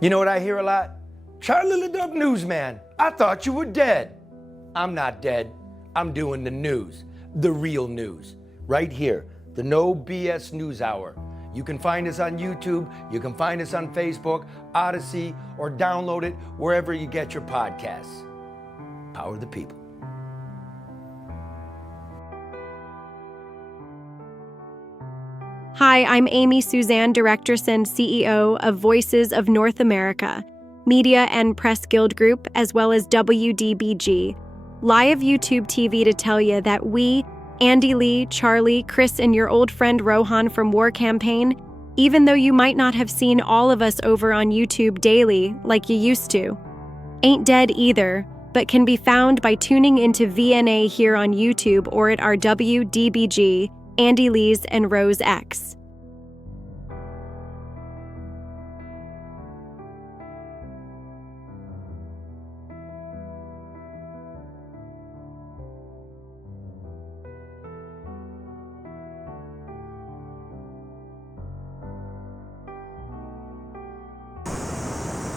You know what I hear a lot? Charlie LaDub Newsman, I thought you were dead. I'm not dead. I'm doing the news, the real news, right here, the No BS News Hour. You can find us on YouTube, you can find us on Facebook, Odyssey, or download it wherever you get your podcasts. Power the people. Hi, I'm Amy Suzanne, Directress and CEO of Voices of North America, Media and Press Guild Group, as well as WDBG, live YouTube TV to tell you that we, Andy Lee, Charlie, Chris, and your old friend Rohan from War Campaign, even though you might not have seen all of us over on YouTube daily like you used to, ain't dead either, but can be found by tuning into VNA here on YouTube or at our WDBG, Andy Lee's and Rose X.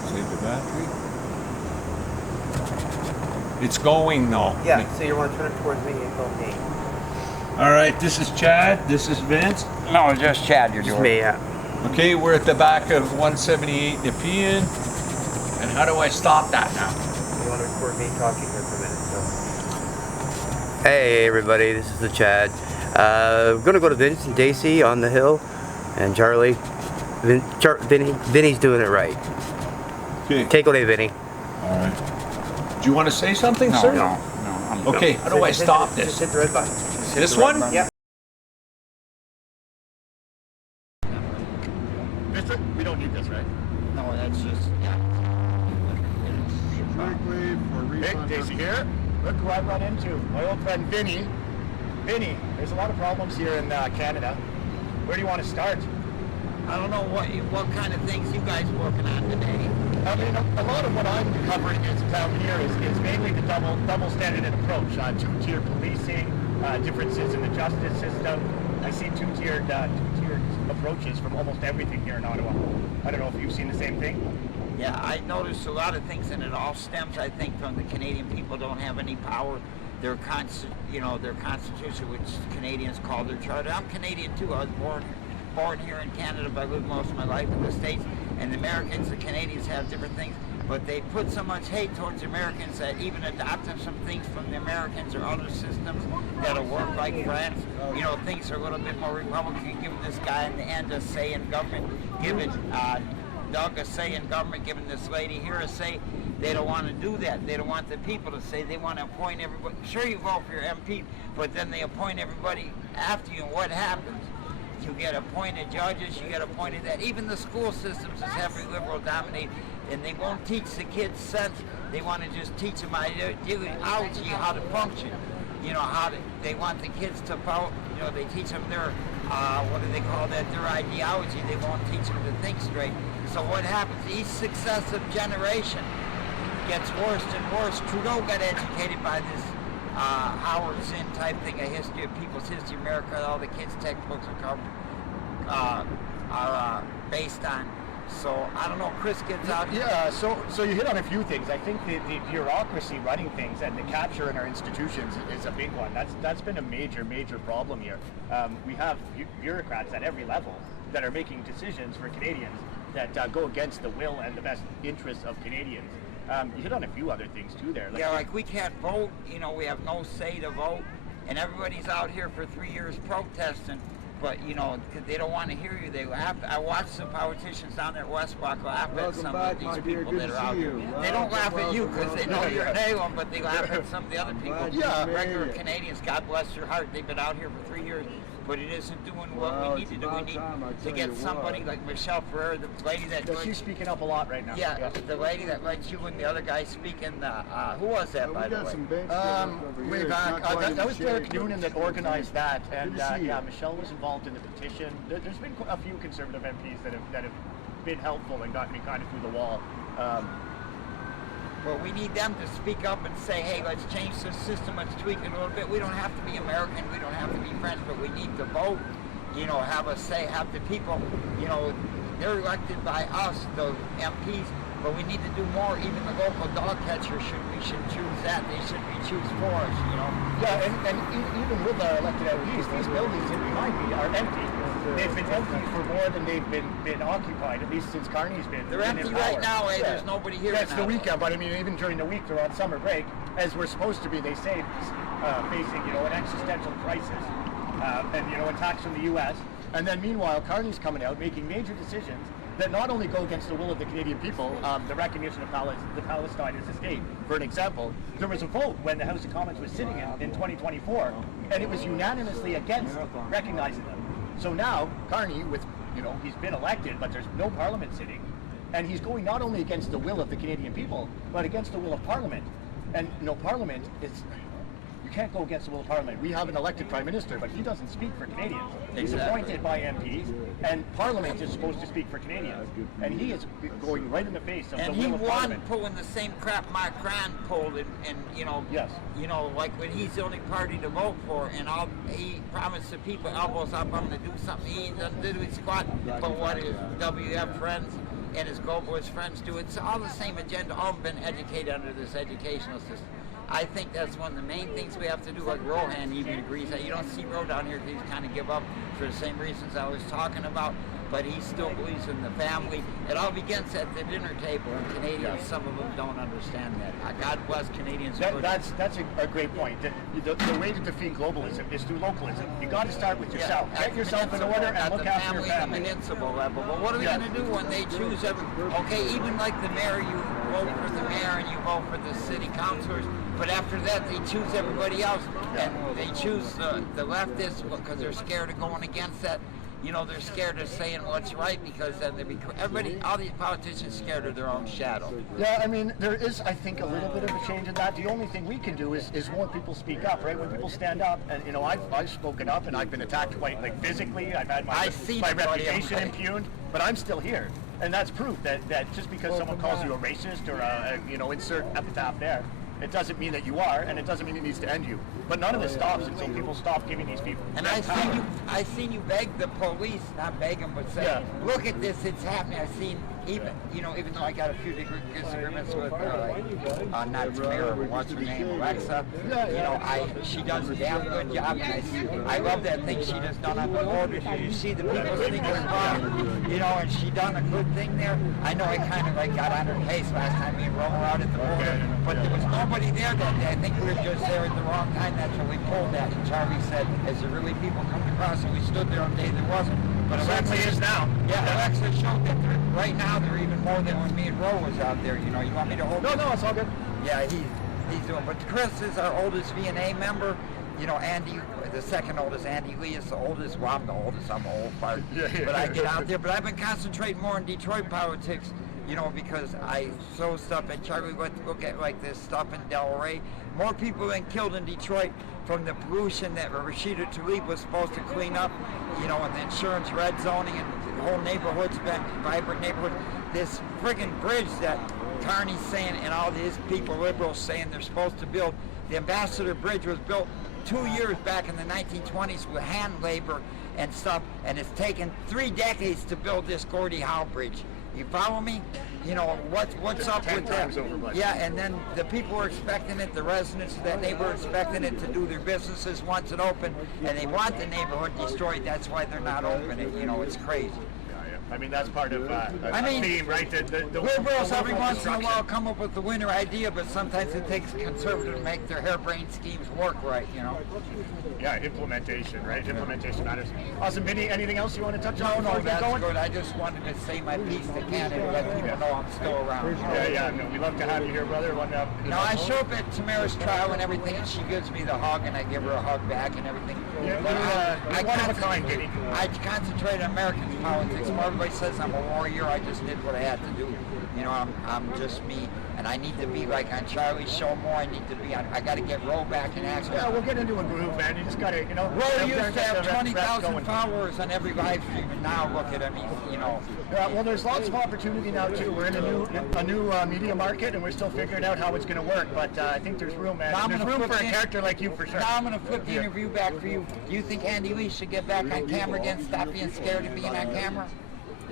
Save the battery. It's going though. Yeah, so you want to turn it towards me and film me. All right, this is Chad. This is Vince. No, just Chad, you're Just doing. me, yeah. Okay, we're at the back of 178 Nepean. And how do I stop that now? You want to record me talking here for a minute, so. Hey everybody, this is the Chad. We're gonna go to Vince and Dacey on the hill, and Charlie, Vinny's doing it right. Okay. Take it away, Vinny. All right. Do you want to say something, No, sir? no, I'm Okay, how do I stop Just this? hit the red button. This one? Yep. We don't need this, right? No, that's just, yeah. Hey, Dacey here. Look who I run into. My old friend Vinny. Vinny, there's a lot of problems here in Canada. Where do you want to start? I don't know what kind of things you guys working on today. I mean, a lot of what I'm covering is down here is mainly the double standard approach. Two-tiered policing, differences in the justice system. I see two-tiered approaches from almost everything here in Ottawa. I don't know if you've seen the same thing. Yeah, I noticed a lot of things, and it all stems, I think, from the Canadian people don't have any power. Their constitution, which Canadians call their charter. I'm Canadian too. I was born here in Canada, but I lived most of my life in the States. And the Americans, the Canadians have different things, but they put so much hate towards the Americans that even adopting some things from the Americans or other systems that'll work like France. You know, things are a little bit more Republican, giving this guy in the end a say in government, giving Doug a say in government, giving this lady here a say. They don't want to do that. They don't want the people to say. They want to appoint everybody. Sure, you vote for your MP, but then they appoint everybody after you. And what happens? You get appointed judges, you get appointed that. Even the school systems is heavily liberal dominated, and they won't teach the kids sense. They want to just teach them ideology, how to function. You know, they want the kids to follow, you know, they teach them their, what do they call that, their ideology. They won't teach them to think straight. So what happens? Each successive generation gets worse and worse. Trudeau got educated by this Howard Zinn type thing, a history of people's history, America, all the kids' textbooks are based on. So I don't know, Chris gets out. Yeah, so you hit on a few things. I think the bureaucracy running things and the capture in our institutions is a big one. That's been a major problem here. We have bureaucrats at every level that are making decisions for Canadians that go against the will and the best interests of Canadians. You hit on a few other things too there. Like we can't vote, you know, we have no say to vote, and everybody's out here for 3 years protesting, but you know, they don't want to hear you. They laugh. I watched some politicians down there at West Block laugh at some of these people that are out here. They don't laugh at you because they know you're an A-one, but they laugh at some of the other people. Yeah. Regular Canadians, God bless your heart, they've been out here for 3 years. But it isn't doing what we need to do. We need to get somebody like Michelle Ferrer, the lady that... She's speaking up a lot right now. Yeah, the lady that lets you and the other guy speak in the... who was that, by the way? Way back. That was Derek Noonan that organized that. And yeah, Michelle was involved in the petition. There's been a few Conservative MPs that have been helpful and gotten me kind of through the wall. Well, we need them to speak up and say, hey, let's change the system, let's tweak it a little bit. We don't have to be American, we don't have to be French, but we need to vote, you know, have a say, have the people, you know, they're elected by us, the MPs, but we need to do more. Even the local dog catcher we should choose that. They should be choose for us, you know. Yeah, and even with our elected MPs, these buildings in behind me are empty. They've been empty for more than they've been occupied, at least since Carney's been. They're empty right now, eh? There's nobody here. That's now. the weekend, but I mean, even during the week, they're on summer break, as we're supposed to be. They say facing, you know, an existential crisis, and you know, attacks from the U.S. And then meanwhile, Carney's coming out making major decisions that not only go against the will of the Canadian people, the recognition of the Palestine as a state. For an example, there was a vote when the House of Commons was sitting in 2024, and it was unanimously against recognizing them. So now, Carney, with, you know, he's been elected, but there's no parliament sitting, and he's going not only against the will of the Canadian people, but against the will of Parliament. And, you know, Parliament is, you can't go against the will of Parliament. We have an elected Prime Minister, but he doesn't speak for Canadians. He's appointed by MPs, and Parliament is supposed to speak for Canadians. And he is going right in the face of the will of Parliament. And he won pulling the same crap Mark Grant pulled, and you know, yes. You know, like when he's the only party to vote for, and he promised the people elbows up, I'm going to do something. He doesn't do his squat, but what his WF friends and his globalist friends do. It's all the same agenda, all been educated under this educational system. I think that's one of the main things we have to do, like Rohan even agrees that. You don't see Ro down here because he's kind of give up for the same reasons I was talking about, but he still believes in the family. It all begins at the dinner table, and Canadians, some of them don't understand that. God bless Canadians. That's a great point. The way to defeat globalism is through localism. You got to start with yourself. Get yourself in order and look after your family. At the municipal level. But what are we going to do when they choose okay, even like the mayor, you vote for the mayor and you vote for the city councilors, but after that they choose everybody else, and they choose the leftists because they're scared of going against that. You know, they're scared of saying what's right because then all these politicians scared of their own shadow. Yeah, I mean, there is, I think, a little bit of a change in that. The only thing we can do is more people speak up, right? When people stand up, and you know, I've spoken up and I've been attacked quite physically. I've had my reputation impugned, but I'm still here. And that's proof that just because someone calls you a racist or you know, insert epitaph there, it doesn't mean that you are, and it doesn't mean it needs to end you. But none of this stops until people stop giving these people. And I seen you beg the police, not beg them, but say, look at this, it's happening. I seen even though I got a few disagreements with not Tamara, but what's her name, Alexa. You know, she does a damn good job. I love that thing she just done on the border. You see the people sneaking around, you know, and she done a good thing there. I know I kind of got on her case last time me and Ro were out at the border, but there was nobody there that day. I think we were just there at the wrong time. That's when we pulled that. And Charlie said, "Is there really people coming across?" And we stood there on the day there wasn't. But Alexa is now. Yeah, Alexa showed that right now there are even more than when me and Ro was out there. You know, you want me to hold? No, it's all good. Yeah, he's doing. But Chris is our oldest VNA member. You know, Andy, the second oldest. Andy Lee is the oldest. Well, I'm the oldest. I'm an old fart. But I get out there. But I've been concentrating more on Detroit politics. You know, because I throw stuff at Charlie, look at like this stuff in Delray. More people been killed in Detroit from the pollution that Rashida Tlaib was supposed to clean up, you know, and the insurance red zoning, and the whole neighborhood's been vibrant neighborhood. This friggin' bridge that Carney's saying and all these people, liberals, saying they're supposed to build. The Ambassador Bridge was built 2 years back in the 1920s with hand labor and stuff, and it's taken 3 decades to build this Gordie Howe Bridge. You follow me? You know, what's up with that? Yeah, and then the people were expecting it, the residents of that neighborhood were expecting it to do their businesses once it opened, and they want the neighborhood destroyed. That's why they're not opening. You know, it's crazy. I mean, that's part of a theme, right? The liberals every once in a while come up with the winner idea, but sometimes it takes conservatives to make their harebrained schemes work right, you know? Yeah, implementation, right? Implementation matters. Awesome. Vinny, anything else you want to touch on? No, that's good. I just wanted to say my piece to Canada, let people know I'm still around. Yeah, no, we love to have you here, brother. Now, I show up at Tamara's trial and everything, and she gives me the hug, and I give her a hug back and everything. You're one of a kind, Vinny. I concentrate on American politics. Everybody says I'm a warrior. I just did what I had to do. You know, I'm just me, and I need to be like on Charlie's show more. I need to be on. I got to get Ro back in action. Yeah, we'll get into a groove, man. You just got to, you know. Ro used to have 20,000 followers on every live stream, and now look at him. You know. Yeah, well, there's lots of opportunity now too. We're in a new media market, and we're still figuring out how it's going to work. But I think there's room, man. There's room for a character like you, for sure. Now I'm going to flip the interview back for you. Do you think Andy Lee should get back on camera again? Stop being scared of being on camera?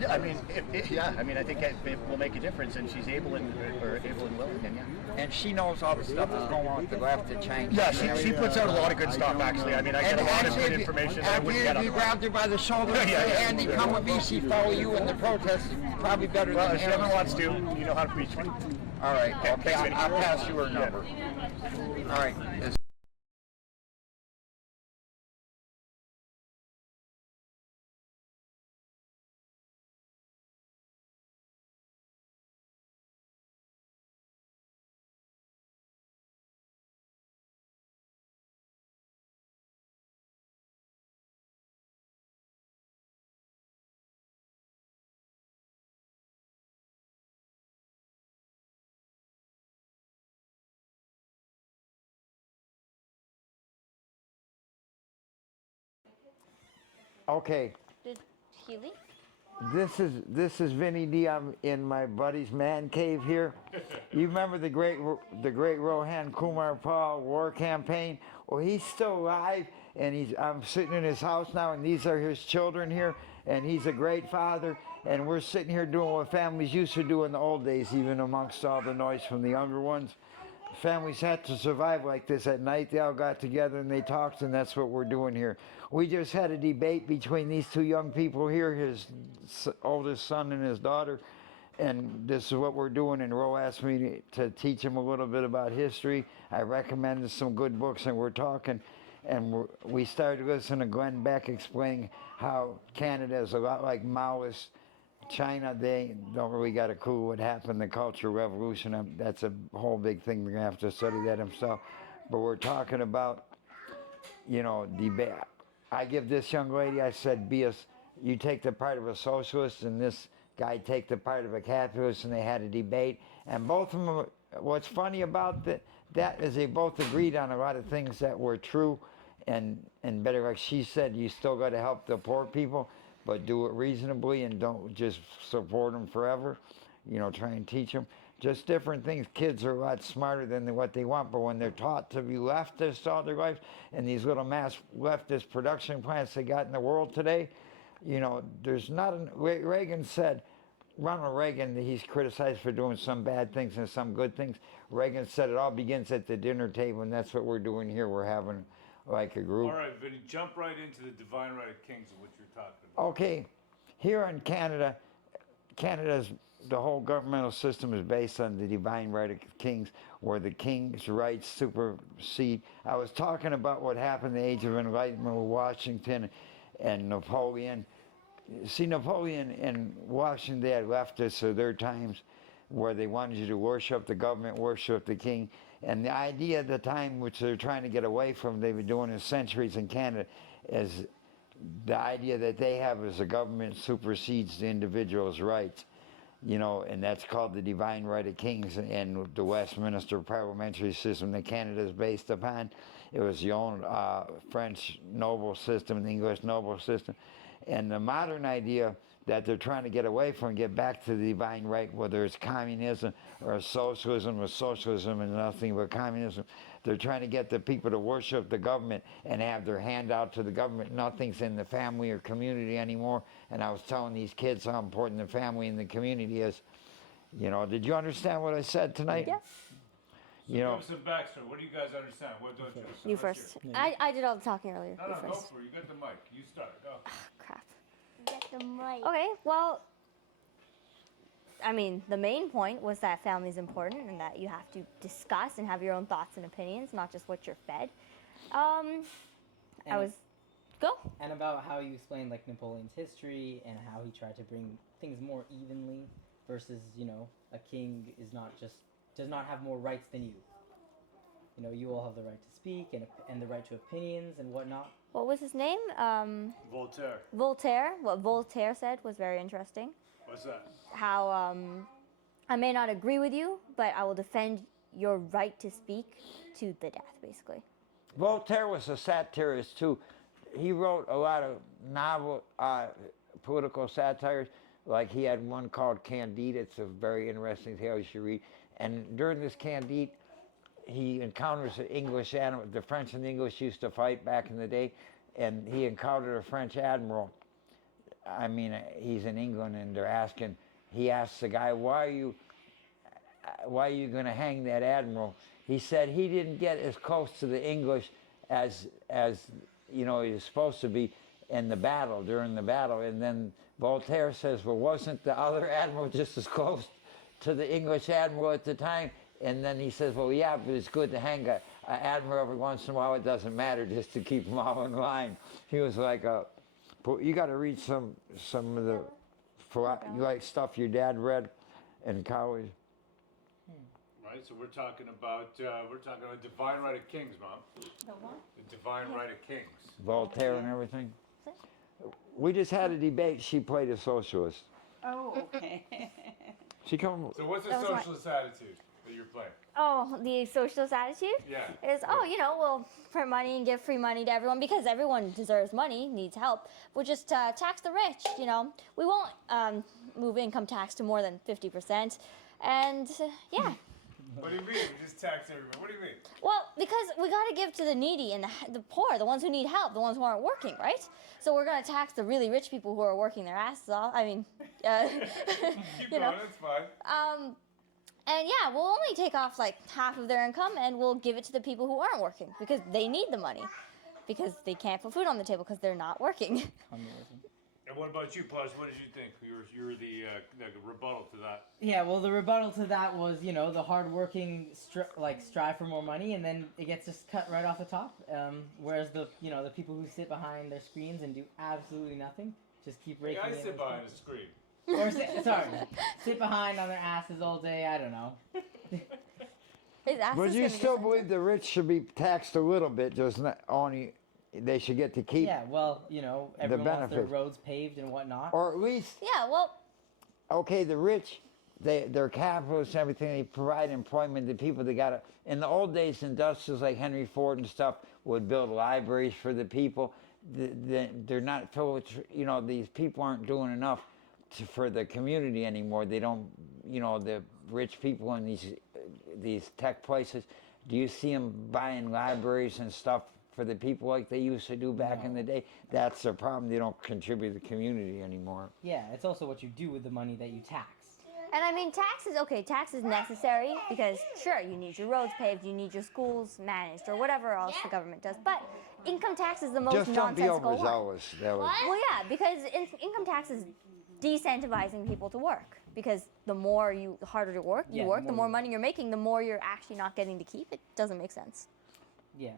Yeah, I mean, I think it will make a difference, and she's able and willing, and yeah. And she knows all the stuff that's going on with the left in China. Yeah, she puts out a lot of good stuff, actually. I mean, I get a lot of good information that I wouldn't get If you otherwise. grabbed her by the shoulder and said, Andy, come with me, she'd follow you in the protest probably better Well, than if she ever Harris. wants to, you know how to reach me. All right, okay, thanks, Vinny. I'll pass you her number. All right. Okay, Did he leave? this is Vinny D. I'm in my buddy's man cave here. You remember the great Rohan Kumar Paul war campaign? Well, he's still alive, and I'm sitting in his house now, and these are his children here, and he's a great father, and we're sitting here doing what families used to do in the old days, even amongst all the noise from the younger ones. Families had to survive like this at night. They all got together and they talked, and that's what we're doing here. We just had a debate between these two young people here, his oldest son and his daughter, and this is what we're doing. And Ro asked me to teach him a little bit about history. I recommended some good books, and we're talking. And we started listening to Glenn Beck explaining how Canada is a lot like Maoist China. They don't really got a clue what happened, the Cultural Revolution. That's a whole big thing. They're going to have to study that himself. But we're talking about, debate. I give this young lady, I said, you take the part of a socialist, and this guy take the part of a capitalist, and they had a debate. And both of them, what's funny about that is they both agreed on a lot of things that were true and better. Like she said, you still got to help the poor people, but do it reasonably and don't just support them forever. Try and teach them. Just different things. Kids are a lot smarter than what they want, but when they're taught to be leftist all their lives, and these little mass leftist production plants they got in the world today, there's not Reagan said, Ronald Reagan, he's criticized for doing some bad things and some good things. Reagan said it all begins at the dinner table, and that's what we're doing here. We're having like a group. All right, Vinny, jump right into the divine right of kings and what you're talking about. Okay, here in Canada, the whole governmental system is based on the divine right of kings, where the king's rights supersede. I was talking about what happened in the Age of Enlightenment with Washington and Napoleon. See, Napoleon and Washington, they had leftists of their times where they wanted you to worship the government, worship the king. And the idea at the time, which they're trying to get away from, they've been doing it centuries in Canada, is the idea that they have is the government supersedes the individual's rights. And that's called the divine right of kings, and the Westminster parliamentary system that Canada is based upon. It was the old French noble system, the English noble system. And the modern idea that they're trying to get away from, get back to the divine right, whether it's communism or socialism and nothing but communism. They're trying to get the people to worship the government and have their hand out to the government. Nothing's in the family or community anymore. And I was telling these kids how important the family and the community is. Did you understand what I said tonight? Yes. So give us some backstory. What do you guys understand? What don't you understand? You Let's first. hear it. I did all the talking earlier. No, You go first. for it. You got the mic. You start. Go. Crap. Get the mic. Okay, well, the main point was that family is important and that you have to discuss and have your own thoughts and opinions, not just what you're fed. Go. And about how you explained like Napoleon's history and how he tried to bring things more evenly versus, a king does not have more rights than you. You all have the right to speak and the right to opinions and whatnot. What was his name? Voltaire. Voltaire. What Voltaire said was very interesting. What's that? How I may not agree with you, but I will defend your right to speak to the death, basically. Voltaire was a satirist too. He wrote a lot of political satires. Like he had one called Candide. It's a very interesting tale you should read. And during this Candide, he encounters an English admiral. The French and the English used to fight back in the day, and he encountered a French admiral I mean, he's in England, and he asks the guy, why are you going to hang that admiral? He said he didn't get as close to the English as he was supposed to be during the battle. And then Voltaire says, well, wasn't the other admiral just as close to the English admiral at the time? And then he says, well, yeah, but it's good to hang an admiral every once in a while. It doesn't matter, just to keep them all in line. He was like, you got to read some of the stuff your dad read in college. Right, so we're talking about divine right of kings, Mom. The what? The divine right of kings. Voltaire and everything. We just had a debate. She played a socialist. Oh, okay. She come. So what's the socialist attitude that you're playing? Oh, the socialist attitude is, we'll print money and give free money to everyone because everyone deserves money, needs help. We'll just tax the rich, We won't move income tax to more than 50%. And, yeah. What do you mean? We just tax everyone. What do you mean? Well, because we got to give to the needy and the poor, the ones who need help, the ones who aren't working, right? So we're going to tax the really rich people who are working their asses off. I mean, Keep going, it's fine. And yeah, we'll only take off like half of their income and we'll give it to the people who aren't working because they need the money because they can't put food on the table because they're not working. And what about you, Plus? What did you think? You're the rebuttal to that. Yeah, well, the rebuttal to that was, the hardworking strive for more money, and then it gets just cut right off the top. Whereas the people who sit behind their screens and do absolutely nothing, just keep raking. I sit behind a screen. Or sit behind on their asses all day. I don't know. But you still believe the rich should be taxed a little bit, just not only. They should get to keep. Yeah, well, everyone wants their roads paved and whatnot. Or at least. Yeah, well. Okay, the rich, they're capitalists and everything. They provide employment to people. They gotta. In the old days, industrials like Henry Ford and stuff would build libraries for the people. They're not filled with. These people aren't doing enough for the community anymore. They don't. The rich people in these tech places. Do you see them buying libraries and stuff for the people like they used to do back in the day? That's the problem. They don't contribute to the community anymore. Yeah, it's also what you do with the money that you tax. And I mean, tax is necessary because, sure, you need your roads paved, you need your schools managed, or whatever else the government does. But income tax is the most nonsensical one. Just don't be overzealous. Well, yeah, because income tax is decentivizing people to work. Because the harder you work, the more money you're making, the more you're actually not getting to keep. It doesn't make sense. Yeah.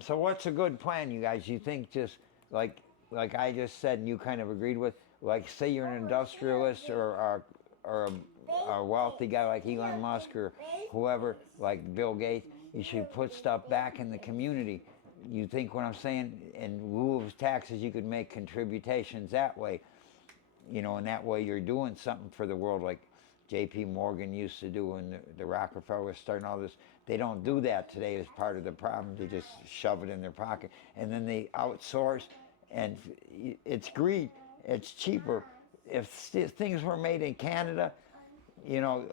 So what's a good plan, you guys? You think just like I just said and you kind of agreed with, like say you're an industrialist or a wealthy guy like Elon Musk or whoever, like Bill Gates, you should put stuff back in the community. You think what I'm saying? In lieu of taxes, you could make contributions that way. And that way you're doing something for the world like J.P. Morgan used to do and the Rockefellers starting all this. They don't do that today as part of the problem. They just shove it in their pocket. And then they outsource, and it's greed. It's cheaper. If things were made in Canada,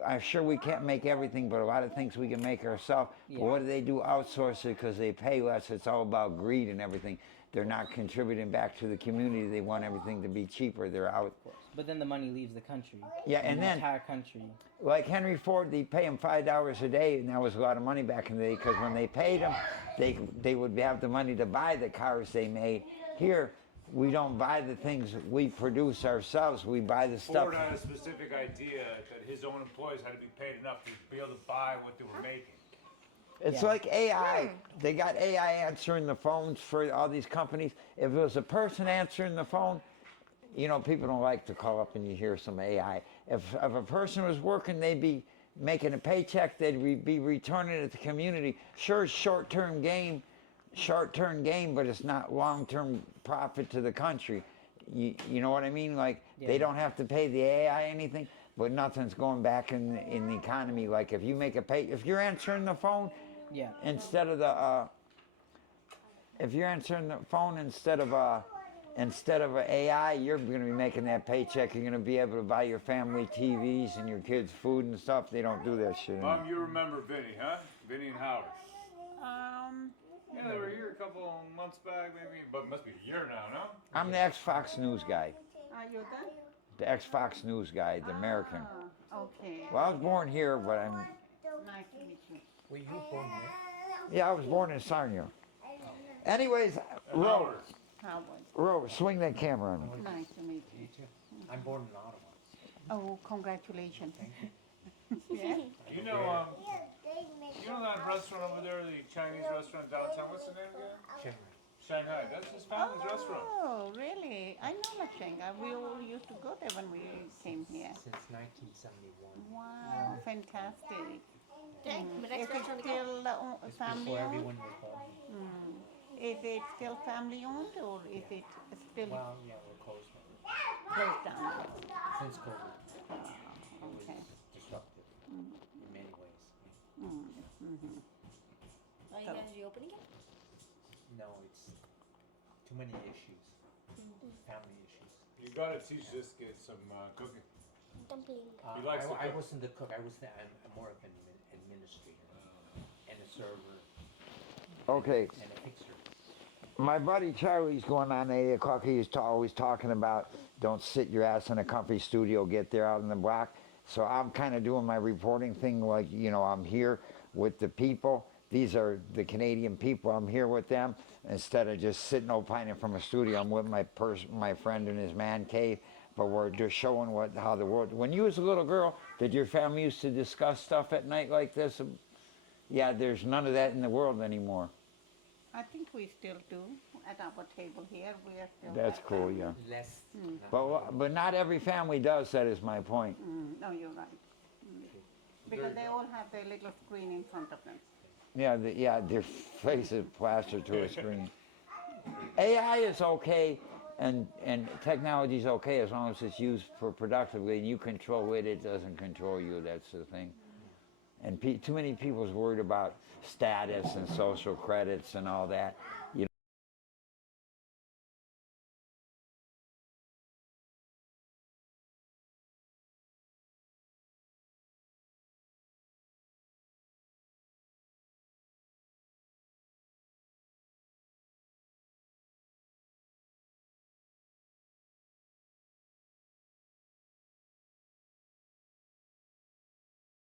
I'm sure we can't make everything, but a lot of things we can make ourselves. Yeah. But what do? Outsource it because they pay less. It's all about greed and everything. They're not contributing back to the community. They want everything to be cheaper. They're out. But then the money leaves the country. Yeah, and then the entire country. Like Henry Ford, they pay him $5 a day, and that was a lot of money back in the day. Because when they paid him, they would have the money to buy the cars they made. Here, we don't buy the things we produce ourselves. We buy the stuff. Ford had a specific idea that his own employees had to be paid enough to be able to buy what they were making. It's like AI. They got AI answering the phones for all these companies. If it was a person answering the phone, people don't like to call up and you hear some AI. If a person was working, they'd be making a paycheck, they'd be returning it to the community. Sure, short-term gain, but it's not long-term profit to the country. You know what I mean? Like, they don't have to pay the AI anything, but nothing's going back in the economy. Like, if you're answering the phone, instead of AI, you're going to be making that paycheck. You're going to be able to buy your family TVs and your kids food and stuff. They don't do that shit anymore. Mom, you remember Vinny, huh? Vinny and Howard. Yeah, they were here a couple months back, maybe, but it must be a year now, no? I'm the ex-Fox News guy. are you there? The ex-Fox News guy, the American. Okay. Well, I was born here, but I'm... Nice to meet you. Were you born here? Yeah, I was born in Sarnia. Anyways, Ro, swing that camera on me. Nice to meet you. You too. I'm born in Ottawa. Oh, congratulations. You know that restaurant over there, the Chinese restaurant downtown, what's the name again? Shanghai, that's his family's restaurant. Oh, really? I know La Shanghai. We all used to go there when we came here. Since 1971. Wow, fantastic. Okay, the Is next it restaurant to go. still family Before owned? everyone was born. Is it still family owned or is it still Well, yeah, we're closed now. closed down? Since COVID. It was Okay. disruptive in many ways. Are you guys reopening it? No, it's too many issues. Family issues. You gotta teach this kid some cooking. Dumpling. He likes to I cook. wasn't the cook. I'm more of an administrator and a server Okay, and a fixer. my buddy Charlie's going on 8 o'clock. He's always talking about don't sit your ass in a comfy studio, get there out in the block. So I'm kind of doing my reporting thing like, you know, I'm here with the people. These are the Canadian people. I'm here with them. Instead of just sitting opining from a studio, I'm with my friend in his man cave. But we're just showing how the world. When you was a little girl, did your family used to discuss stuff at night like this? Yeah, there's none of that in the world anymore. I think we still do at our table here. We are still. That's that cool, family. yeah. Less. But not every family does. That is my point. No, you're right. Because they all have their little screen in front of them. Yeah, their face is plastered to a screen. AI is okay, and technology is okay as long as it's used for productively and you control it. It doesn't control you. That's the thing. And too many people's worried about status and social credits and all that. You